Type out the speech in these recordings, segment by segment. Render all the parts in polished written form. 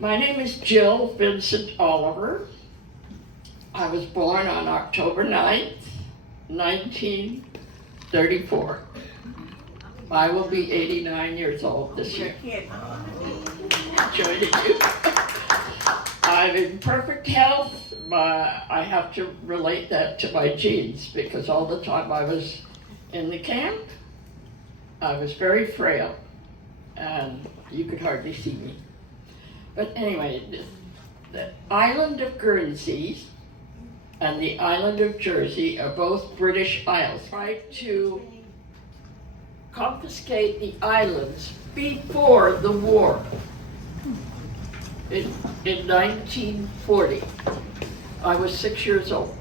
My name is Jill Vincent Oliver. I was born on October 9th, 1934. I will be 89 years old this year. Joining you. I'm in perfect health. I have to relate that to my genes because all the time I was in the camp, I was very frail and you could hardly see me. But anyway, the island of Guernsey and the island of Jersey are both British isles. Tried to confiscate the islands before the war in 1940. I was 6 years old.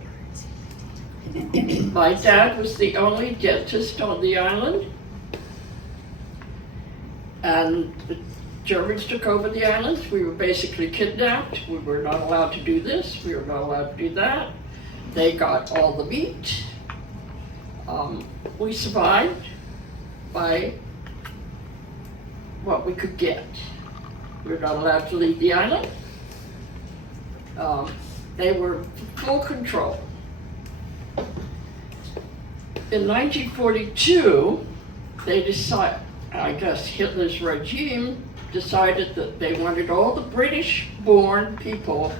My dad was the only dentist on the island, and the Germans took over the islands. We were basically kidnapped. We were not allowed to do this. We were not allowed to do that. They got all the meat. We survived by what we could get. We were not allowed to leave the island. They were full control. In 1942, they decided, I guess Hitler's regime decided that they wanted all the British-born people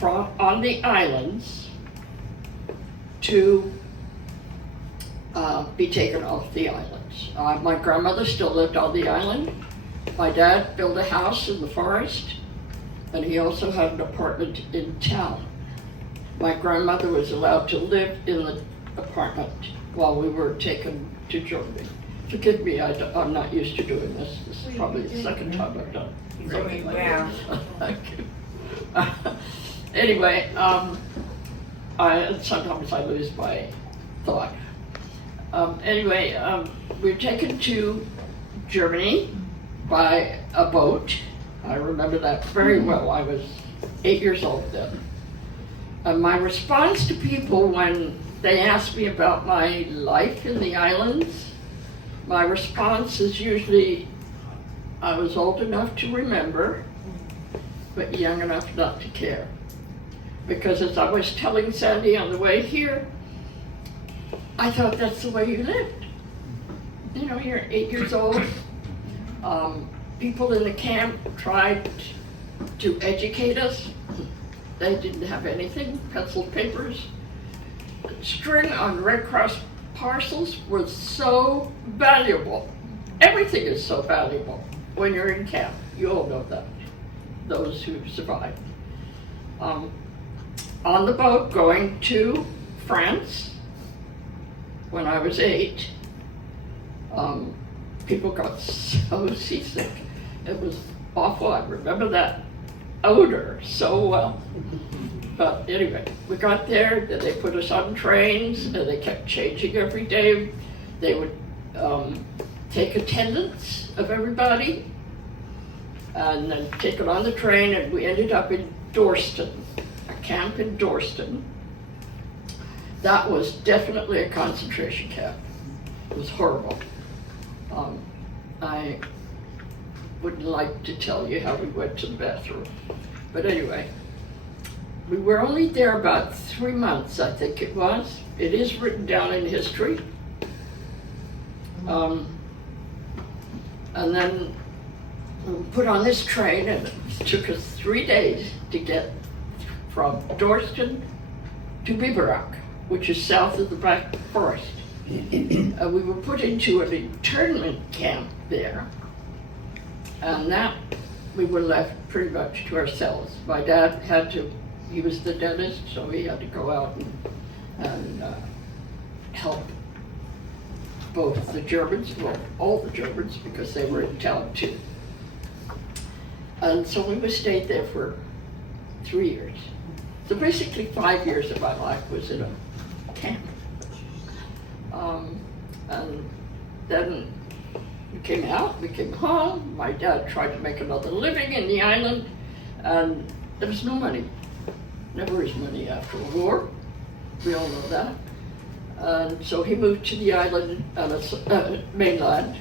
on the islands to be taken off the islands. My grandmother still lived on the island. My dad built a house in the forest, and he also had an apartment in town. My grandmother was allowed to live in the apartment while we were taken to Germany. Forgive me, I'm not used to doing this. This is probably the second time I've done something like this. Thank you. Anyway, sometimes I lose my thought. Anyway, we were taken to Germany by a boat. I remember that very well. I was 8 years old then. My response to people when they ask me about my life in the islands, my response is usually, I was old enough to remember, but young enough not to care. Because as I was telling Sandy on the way here, I thought that's the way you lived. You know, you're 8 years old. People in the camp tried to educate us. They didn't have anything, penciled papers. String on Red Cross parcels was so valuable. Everything is so valuable when you're in camp. You all know that, those who survived. On the boat going to France, when I was 8, people got so seasick. It was awful. I remember that odor so well. But anyway, we got there, then they put us on trains, and they kept changing every day. They would take attendance of everybody, and then take it on the train, and we ended up in Dorsten, a camp in Dorsten. That was definitely a concentration camp. It was horrible. I wouldn't like to tell you how we went to the bathroom. But anyway, we were only there about 3 months, I think it was. It is written down in history. And then we were put on this train, and it took us 3 days to get from Dorsten to Biberach, which is south of the Black Forest. We were put into an internment camp there, and that we were left pretty much to ourselves. My dad he was the dentist, so he had to go out and help both the Germans, well, all the Germans, because they were in town too. And so we stayed there for 3 years. So basically 5 years of my life was in a camp. And then we came out, we came home. My dad tried to make another living in the island, and there was no money. Never is money after a war. We all know that. And so he moved to the island, mainland,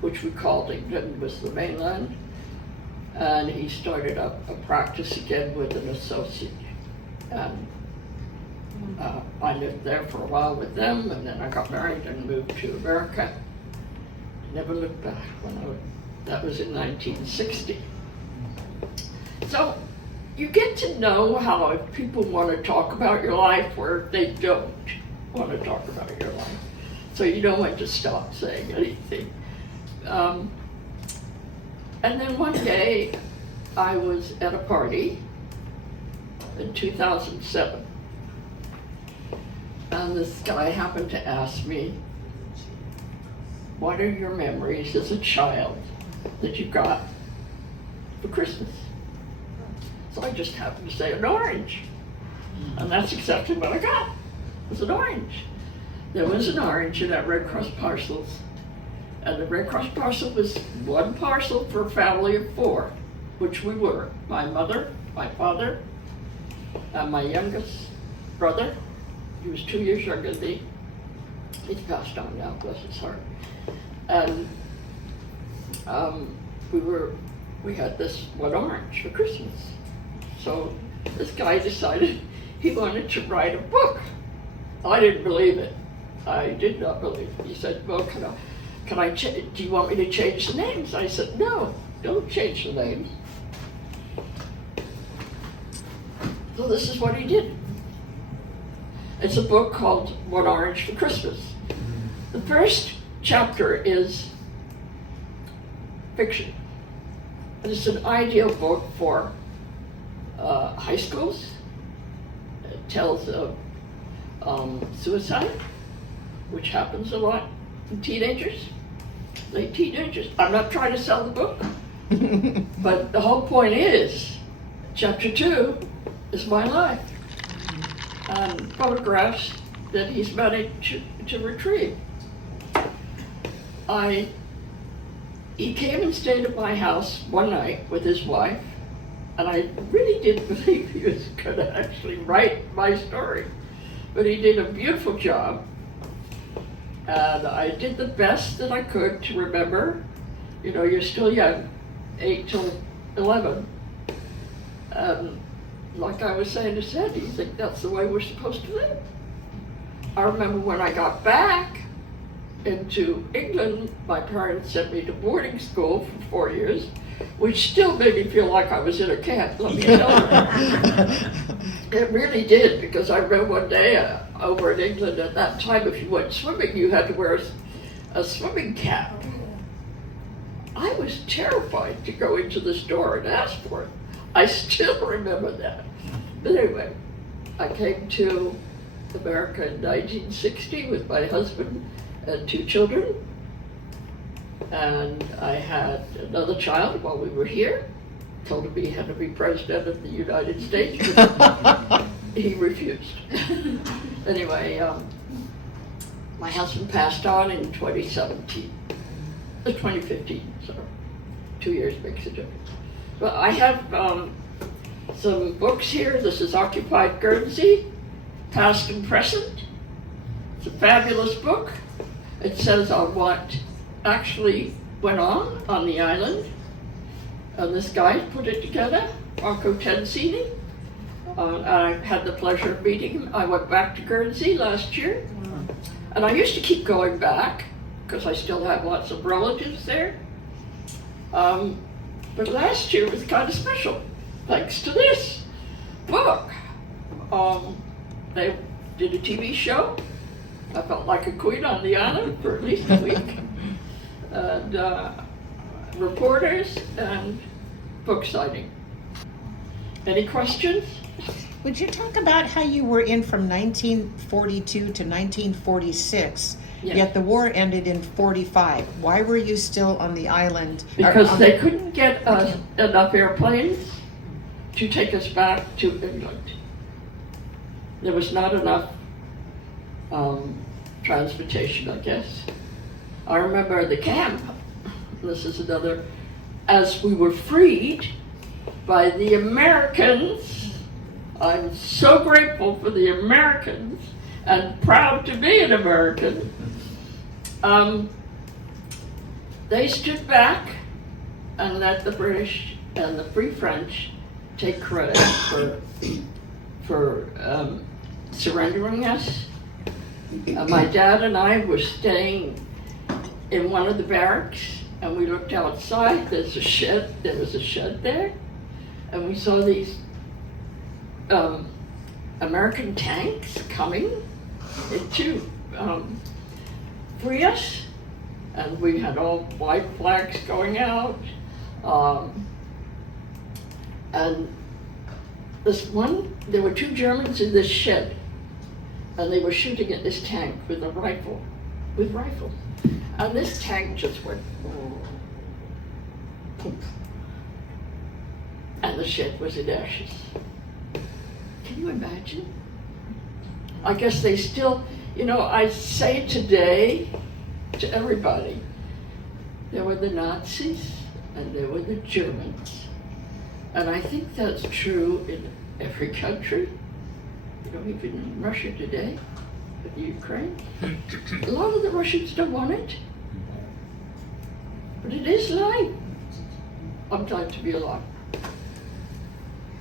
which we called England was the mainland. and he started a practice again with an associate. And I lived there for a while with them, and then I got married and moved to America. Never looked back that was in 1960. So you get to know how people want to talk about your life or they don't want to talk about your life. So you know when to stop saying anything. And then one day I was at a party in 2007. And this guy happened to ask me, what are your memories as a child that you got for Christmas? So I just happened to say an orange. And that's exactly what I got. It was an orange. There was an orange in that Red Cross parcels. And the Red Cross parcel was one parcel for a family of 4, which we were. My mother, my father, and my youngest brother. He was 2 years younger than me. He's passed on now, bless his heart. And we had this one orange for Christmas. So this guy decided he wanted to write a book. I didn't believe it. I did not believe it. He said, well, do you want me to change the names? I said, no, don't change the names. So this is what he did. It's a book called One Orange for Christmas. The first chapter is fiction. And it's an ideal book for high schools. It tells of suicide, which happens a lot in teenagers, late teenagers. I'm not trying to sell the book, but the whole point is, chapter 2 is my life. And photographs that he's managed to retrieve. He came and stayed at my house one night with his wife, and I really didn't believe he was going to actually write my story. But he did a beautiful job, and I did the best that I could to remember. You know, you're still young, 8 till 11. Like I was saying to Sandy, you think that's the way we're supposed to live. I remember when I got back into England, my parents sent me to boarding school for 4 years, which still made me feel like I was in a camp, let me tell you. It really did, because I read one day over in England at that time, if you went swimming, you had to wear a swimming cap. I was terrified to go into the store and ask for it. I still remember that. But anyway, I came to America in 1960 with my husband and 2 children. And I had another child while we were here. Told him he had to be president of the United States, but he refused. Anyway, my husband passed on in 2015, sorry. 2 years makes a difference. Well, I have some books here. This is Occupied Guernsey, Past and Present. It's a fabulous book. It says on what actually went on the island. And this guy put it together, Marco Tenzini. I had the pleasure of meeting him. I went back to Guernsey last year. And I used to keep going back, because I still have lots of relatives there. But last year was kind of special, thanks to this book. They did a TV show. I felt like a queen on the island for at least a week. And reporters and book signing. Any questions? Would you talk about how you were in from 1942 to 1946, Yes. yet the war ended in 45? Why were you still on the island? Because they couldn't get enough airplanes to take us back to England. There was not enough transportation, I guess. I remember the camp, this is another, as we were freed by the Americans. I'm so grateful for the Americans and proud to be an American. They stood back and let the British and the Free French take credit for surrendering us. My dad and I were staying in one of the barracks, and we looked outside. There was a shed there, and we saw these American tanks coming to free us, and we had all white flags going out. And there were 2 Germans in this shed, and they were shooting at this tank with rifles. And this tank just went, poof. And the shed was in ashes. Can you imagine? I guess they still, I say today to everybody, there were the Nazis and there were the Germans. And I think that's true in every country. Even in Russia today, with the Ukraine. A lot of the Russians don't want it. But it is life. I'm glad to be alive.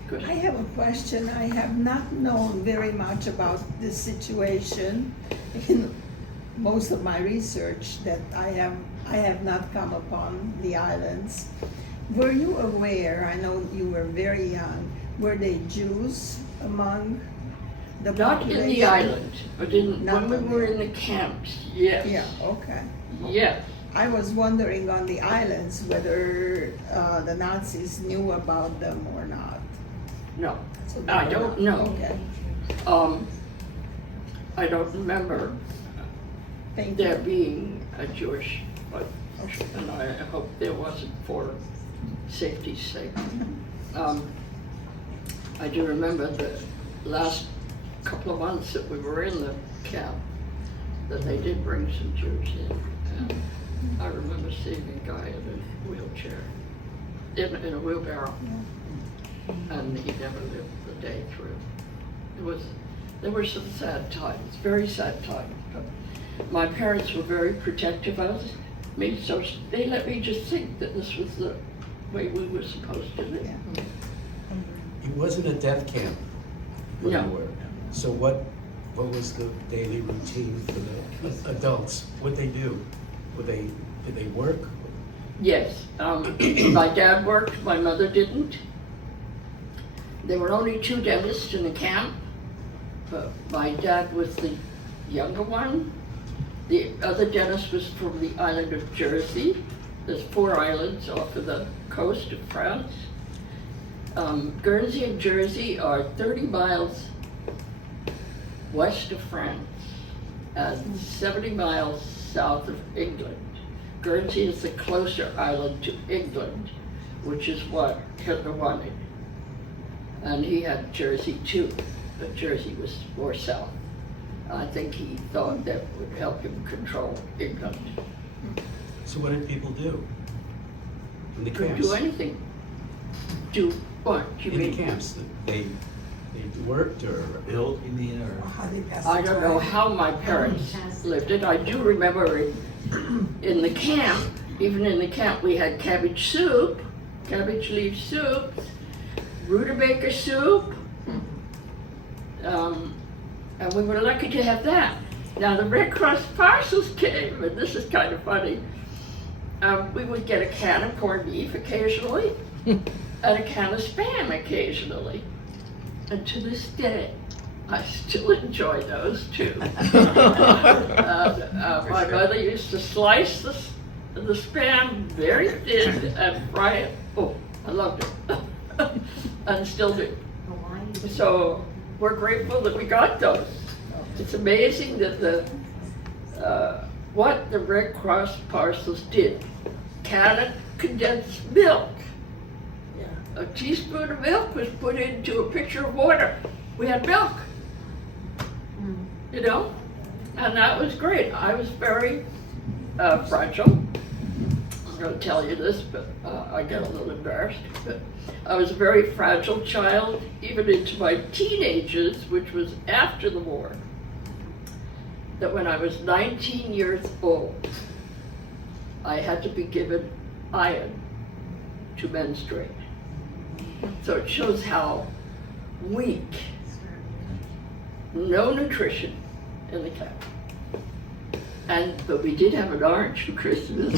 Good. I have a question. I have not known very much about this situation in most of my research that I have not come upon the islands. Were you aware, I know you were very young, were they Jews among the Not population? in the island, but when we were in the camps, yes. Yeah, okay. Yes. I was wondering on the islands whether the Nazis knew about them or not. No. So they I were don't not. know. Okay, I don't remember thank there you. being a Jewish, and I hope there wasn't for safety's sake. I do remember the last couple of months that we were in the camp, that they did bring some Jews in. And I remember seeing a guy in a wheelchair, in a wheelbarrow, and he never lived the day through. There were some sad times, very sad times. But my parents were very protective of me, so they let me just think that this was the way we were supposed to live. Yeah. It wasn't a death camp where No. you were. So what was the daily routine for the adults? What'd they do? Did they work? Yes, my dad worked, my mother didn't. There were only 2 dentists in the camp, but my dad was the younger one. The other dentist was from the island of Jersey. There's 4 islands off of the coast of France. Guernsey and Jersey are 30 miles west of France and 70 miles south of England. Guernsey is the closer island to England, which is what Hitler wanted. And he had Jersey too, but Jersey was more south. I think he thought that would help him control England. So what did people do in the Couldn't camps? do anything. Do what? You In the mean? camps, they worked or Build, you mean, or? How they pass I the don't time. know how my parents lived it. I do remember in the camp, even in the camp, we had cabbage soup, cabbage leaf soup, rutabaga soup, and we were lucky to have that. Now the Red Cross parcels came, and this is kind of funny. We would get a can of corned beef occasionally, and a can of Spam occasionally. And to this day, I still enjoy those too. My mother used to slice the Spam very thin and fry it. Oh, I loved it. And still do. So we're grateful that we got those. It's amazing that what the Red Cross parcels did. Can of condensed milk. A teaspoon of milk was put into a pitcher of water. We had milk, and that was great. I was very fragile. I'm going to tell you this, but I get a little embarrassed. But I was a very fragile child, even into my teenagers, which was after the war. That when I was 19 years old, I had to be given iron to menstruate. So it shows how weak, no nutrition in the camp. But we did have an orange for Christmas.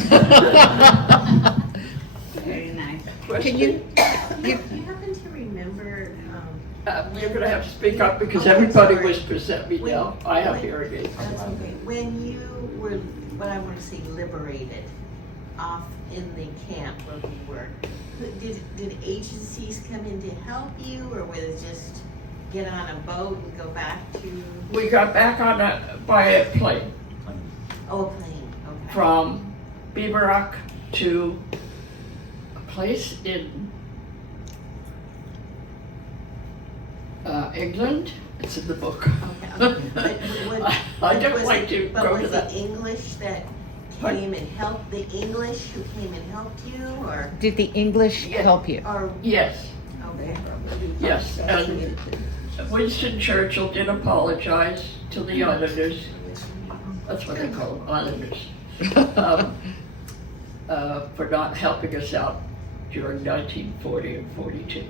Very nice. Can you, Do you happen to remember, You're gonna have to speak up because everybody whispers at me now. I have hearing aids. that's okay, when you were, what I want to say, liberated off in the camp where we were, did agencies come in to help you, or was it just get on a boat and go back to, We got back by a plane oh, a plane, okay. from Biberach to a place in England. It's in the book. Okay, but I don't was like it- to but go to was that. it English that came and helped, the English who came and helped you, or, did the English Yeah. help you? or, Yes, okay, yes. And Winston Churchill did apologize to the islanders. That's what they call them, islanders. For not helping us out during 1940 and 42.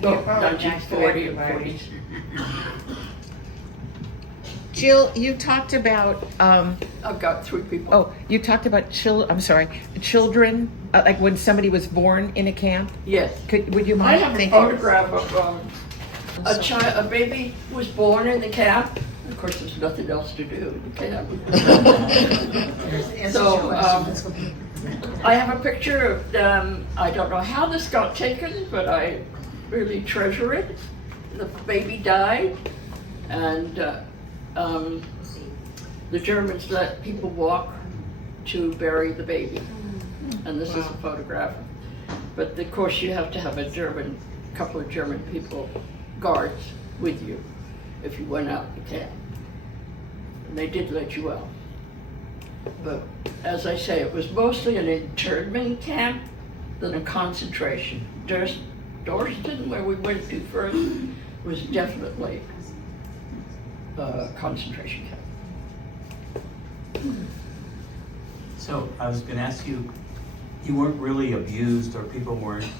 No, 1940 and 42. Jill, you talked about, I've got 3 people. oh, you talked about children, like when somebody was born in a camp. Yes. Would you I mind have a thinking? photograph of a baby was born in the camp. Of course, there's nothing else to do in the camp. So I have a picture of them. I don't know how this got taken, but I really treasure it. The baby died, and the Germans let people walk to bury the baby. And this is a photograph. But of course, you have to have a couple of German people, guards, with you if you went out the camp. And they did let you out. But as I say, it was mostly an internment camp than a concentration. Dorsten, where we went to first, was definitely a concentration camp. So I was gonna ask you, you weren't really abused or people weren't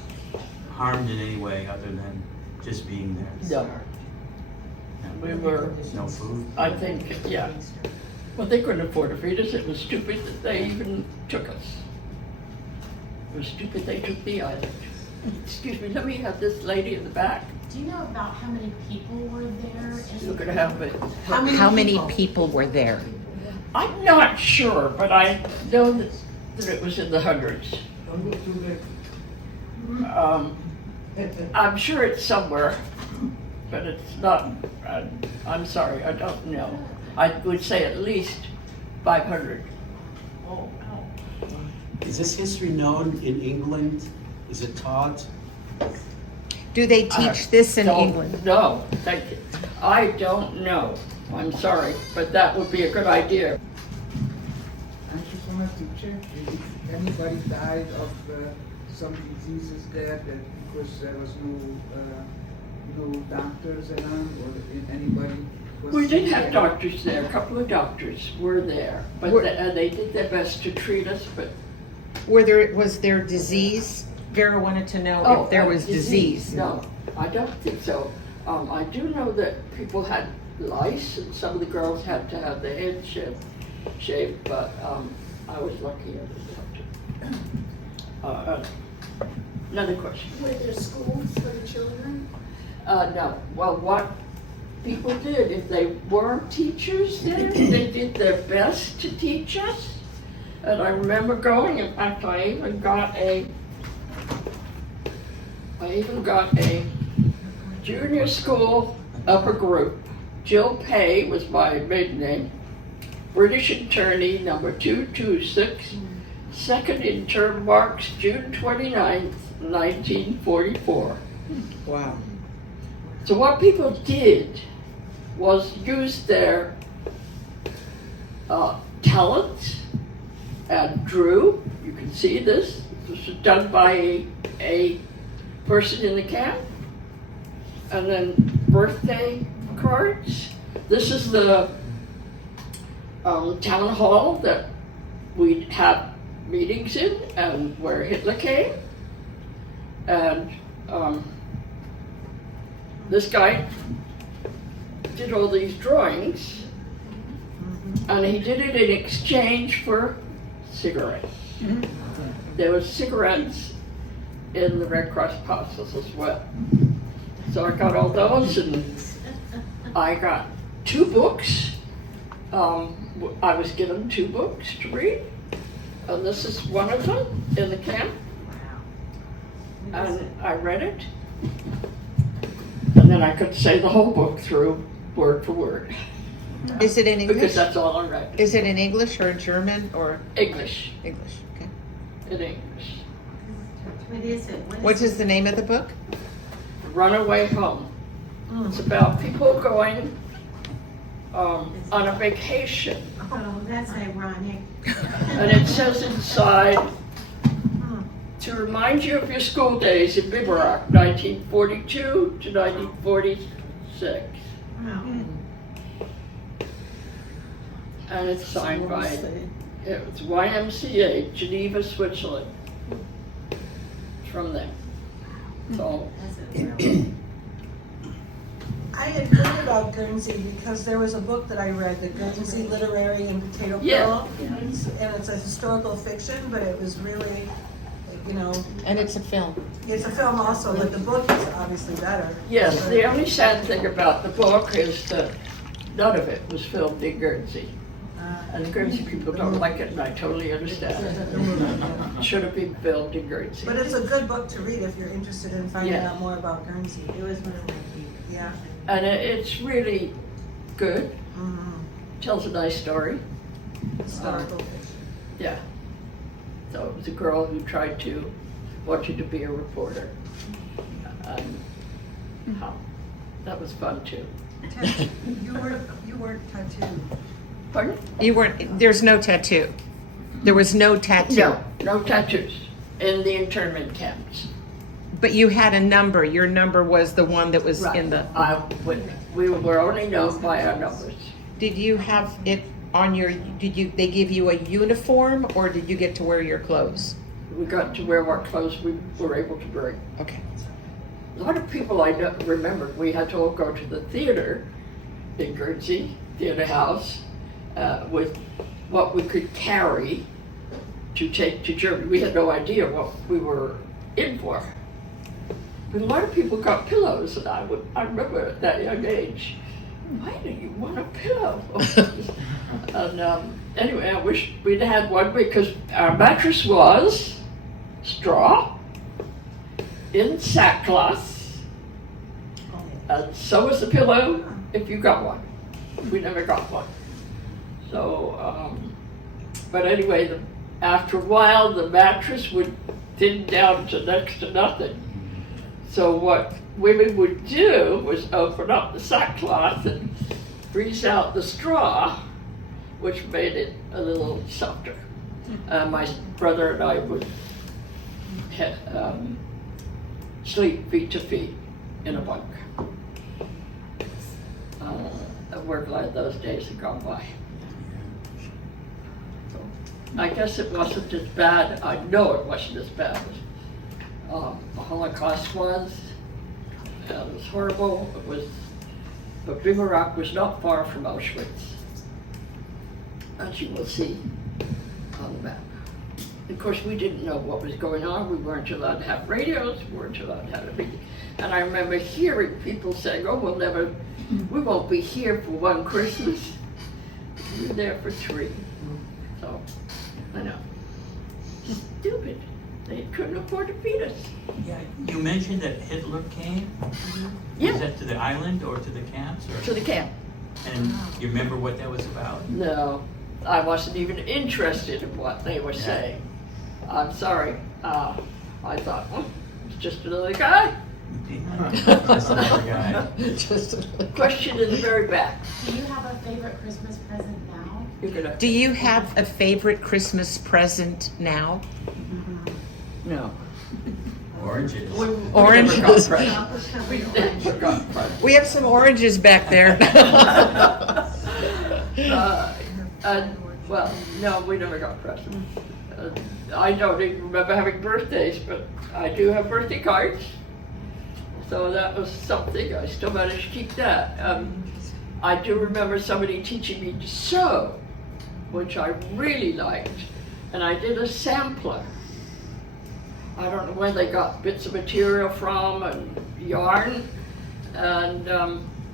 harmed in any way other than just being there? No, we were, No food? I think, yeah. Well, they couldn't afford to feed us. It was stupid that they even took us. It was stupid they took the island. Excuse me, let me have this lady in the back. Do you know about how many people were there? You're gonna have it. How many people were there? I'm not sure, but I know that it was in the hundreds. I'm sure it's somewhere, but it's not, I'm sorry, I don't know. I would say at least 500. Oh, Is this history known in England? Is it taught? Do they teach this in England? No, thank you. I don't know. I'm sorry, but that would be a good idea. I just wanted to check if anybody died of some diseases there that because there was no doctors around or anybody was We did sick have there. doctors there, a couple of doctors were there, but they did their best to treat us, but. Was there disease? Vera wanted to know if there was disease. No, I don't think so. I do know that people had lice and some of the girls had to have their heads shaved, but I was lucky I didn't have to. Another question. Were there schools for the children? No, well, what people did, if they weren't teachers there, they did their best to teach us. And I remember going, in fact, I even got a junior school upper group. Jill Pay was my maiden name. British attorney number 226, second in term marks June 29th, 1944. Wow. So what people did was use their talent and drew. You can see this. This was done by a person in the camp. And then birthday cards. This is the town hall that we'd have meetings in and where Hitler came. And this guy did all these drawings, and he did it in exchange for cigarettes. There was cigarettes in the Red Cross parcels as well. So I got all those, and I got 2 books. I was given 2 books to read, and this is one of them in the camp. And I read it, and then I could say the whole book through word for word, Is it in because English? that's all I read. Is it in English or German or English, English? Okay. in English. What is it? What is the name of the book? Runaway Home. It's about people going on a vacation, Oh, that's ironic. and it says inside, to remind you of your school days in Bivouac, 1942 to 1946. Wow. And it's signed by, Mostly. it's YMCA, Geneva, Switzerland. It's from them. So, That's a really. I had heard about Guernsey because there was a book that I read, the Guernsey Literary and Potato Yeah. Pearl. And it's a historical fiction, but it was really, you know, And it's a film. it's a film also, but the book is obviously better. yes, the only sad thing about the book is that none of it was filmed in Guernsey. And Guernsey people don't like it, and I totally understand. It should have been filmed in Guernsey. But it's a good book to read if you're interested in finding Yeah. out more about Guernsey. It was one of my favorites. Yeah. And it's really good, tells a nice story. Historical fiction. Yeah. So it was a girl who wanted to be a reporter. That was fun too. You weren't tattooed. Pardon? You weren't, there's no tattoo. There was no tattoo. No tattoos in the internment camps. But you had a number. Your number was the one that was in the. We were only known by our numbers. Did you have it on your, they give you a uniform or did you get to wear your clothes? We got to wear what clothes we were able to bring. Okay. A lot of people remembered we had to all go to the theater in Guernsey, theater house, with what we could carry to take to Germany. We had no idea what we were in for. But a lot of people got pillows, and I remember at that young age, why do you want a pillow? And anyway, I wish we'd had one because our mattress was straw in sackcloth, and so was the pillow if you got one. We never got one. So, but anyway, after a while, the mattress would thin down to next to nothing. So what women would do was open up the sackcloth and freeze out the straw, which made it a little softer. My brother and I would sleep feet to feet in a bunk. We're glad those days have gone by. So, I guess it wasn't as bad. I know it wasn't as bad as the Holocaust was. It was horrible. But Bivouac was not far from Auschwitz, as you will see on the map. Of course, we didn't know what was going on. We weren't allowed to have radios. We weren't allowed to have anything. And I remember hearing people saying, "Oh, we won't be here for one Christmas." We were there for 3. So, I know. Stupid. They couldn't afford to feed us. Yeah, you mentioned that Hitler came? Yeah. Was that to the island or to the camps? Or? To the camp. And you remember what that was about? No, I wasn't even interested in what they were saying. I'm sorry. I thought, it's just another guy. Just another guy. Question in the very back. Do you have a favorite Christmas present now? You're gonna. Do you have a favorite Christmas present now? No. Oranges. Oranges. We never got presents. We never got presents. We have some oranges back there. Well, no, we never got presents. I don't even remember having birthdays, but I do have birthday cards. So that was something, I still managed to keep that. I do remember somebody teaching me to sew, which I really liked, and I did a sampler. I don't know where they got bits of material from and yarn, and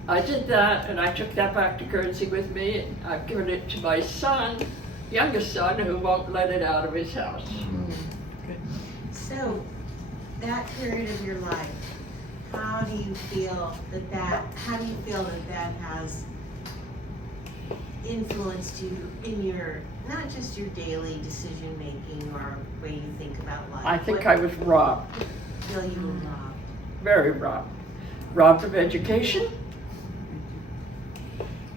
I did that, and I took that back to Guernsey with me, and I've given it to my son, youngest son, who won't let it out of his house. So, that period of your life, how do you feel that has influenced you in your, not just your daily decision making or way you think about life? I think I was robbed, Feel you were robbed. very robbed. Robbed of education,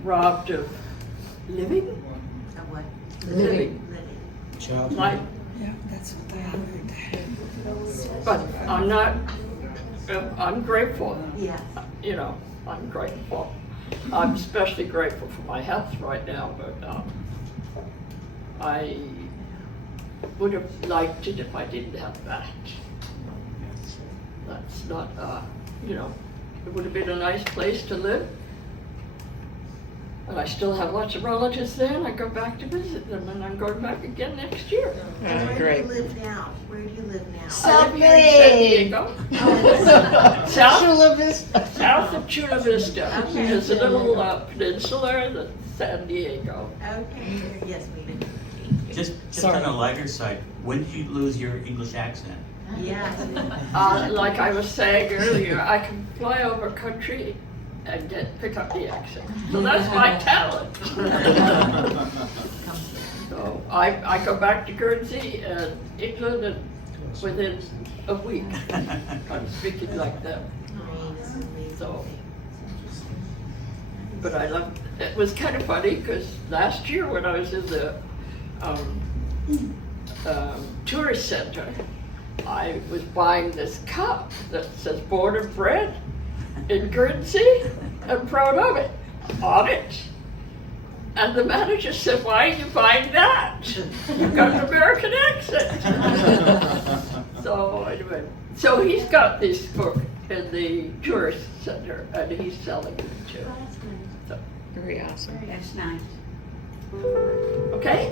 robbed of living, Of what? living. Child. Like, Yeah, that's what I heard. but I'm not, I'm grateful. Yeah. You know, I'm grateful. I'm especially grateful for my health right now, but I would have liked it if I didn't have that. That's not, you know, it would have been a nice place to live. And I still have lots of relatives there, and I go back to visit them, and I'm going back again next year. And where Great. do you live now? Where do you live now? I live here in San Diego. South, Chula Vista. south of Chula Vista. Okay. There's a little peninsula that's San Diego. Okay, yes, we do. Just Sorry. on a lighter side, when did you lose your English accent? Yeah. Like I was saying earlier, I can fly over country and pick up the accent. So that's my talent. So I go back to Guernsey and England, and within a week, I'm speaking like them. So, but I love, it was kind of funny because last year when I was in the tourist center, I was buying this cup that says born and bred in Guernsey and proud of it, on it. And the manager said, "Why are you buying that? You've got an American accent." So anyway, so he's got this book in the tourist center and he's selling it too. So, Very awesome. That's nice. okay?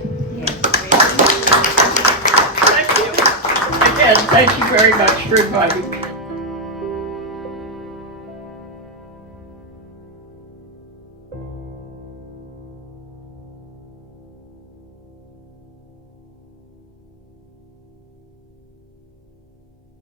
Thank you. Again, thank you very much for inviting me.